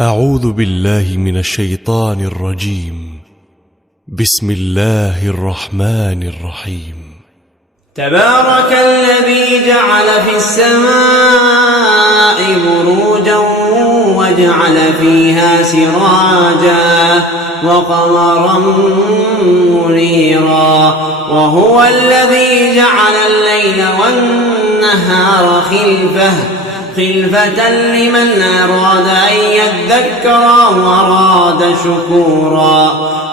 أعوذ بالله من الشيطان الرجيم. بسم الله الرحمن الرحيم. تبارك الذي جعل في السماء بروجا وجعل فيها سراجا وقمرا منيرا، وهو الذي جعل الليل والنهار خلفة لمن أراد أن يذكر وأراد شكورا.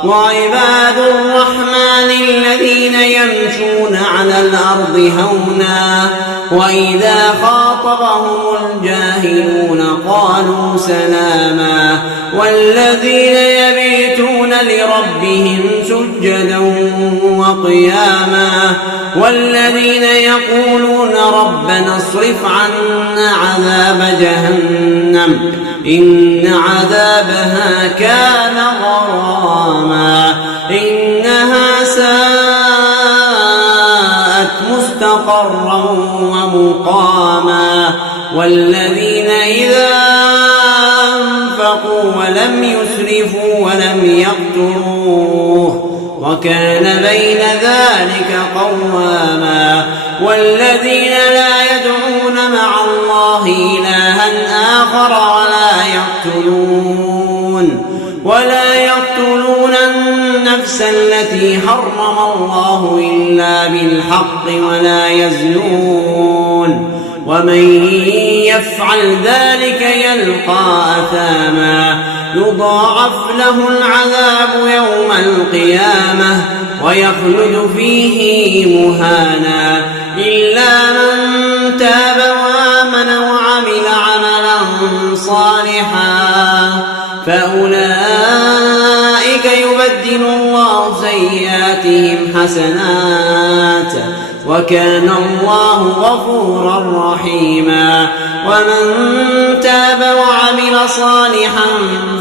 وعباد الرحمن الذين يمشون على الأرض هونا وإذا خاطبهم الجاهلون قالوا سلاما، والذين يبيتون لربهم سجدا وقياما، والذين يقولون ربنا اصرف عنا عذاب جهنم إن عذابها كان غراما إنها ساءت مستقرا ومقاما. والذين إذا أنفقوا ولم يسرفوا ولم يقتروا وكان بين ذلك قواما. والذين لا يدعون مع الله إلها آخر ولا يقتلون النفس التي حرم الله إلا بالحق ولا يزنون، ومن يفعل ذلك يلقى أثاما يضاعف له العذاب يوم القيامة ويخلد فيه مهانا إلا من تاب وآمن وعمل عملا صالحا فأولئك يبدل الله سيئاتهم حسنات وكان الله غفورا رحيما. ومن تاب وعمل صالحا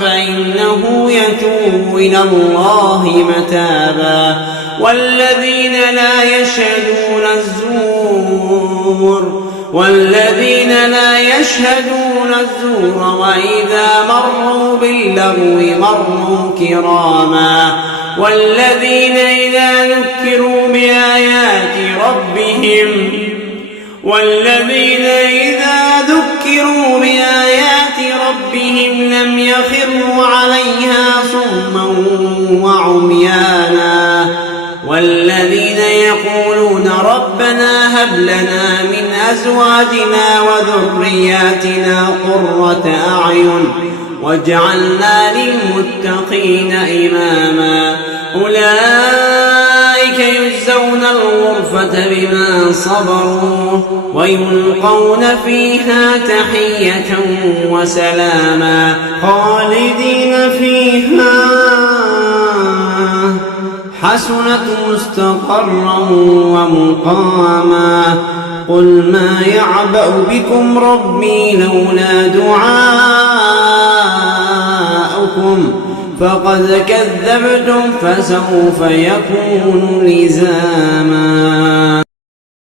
فإنه يتوب إلى الله متابا. والذين لا يشهدون الزور وإذا مروا باللغو مروا كراما. والذين إذا ذكروا بآيات ربهم لم يخروا عليها صما وعميانا. والذين يقولون ربنا هب لنا من أزواجنا وذرياتنا قرة أعين واجعلنا للمتقين إماما. أولئك يجزون الغرفة بما صبروا ويلقون فيها تحية وسلاما خالدين فيها حسنت مستقرا ومقاما. قل ما يعبأ بكم ربي لولا دعاؤكم فقد كذبتم فسوف يكون لزاما.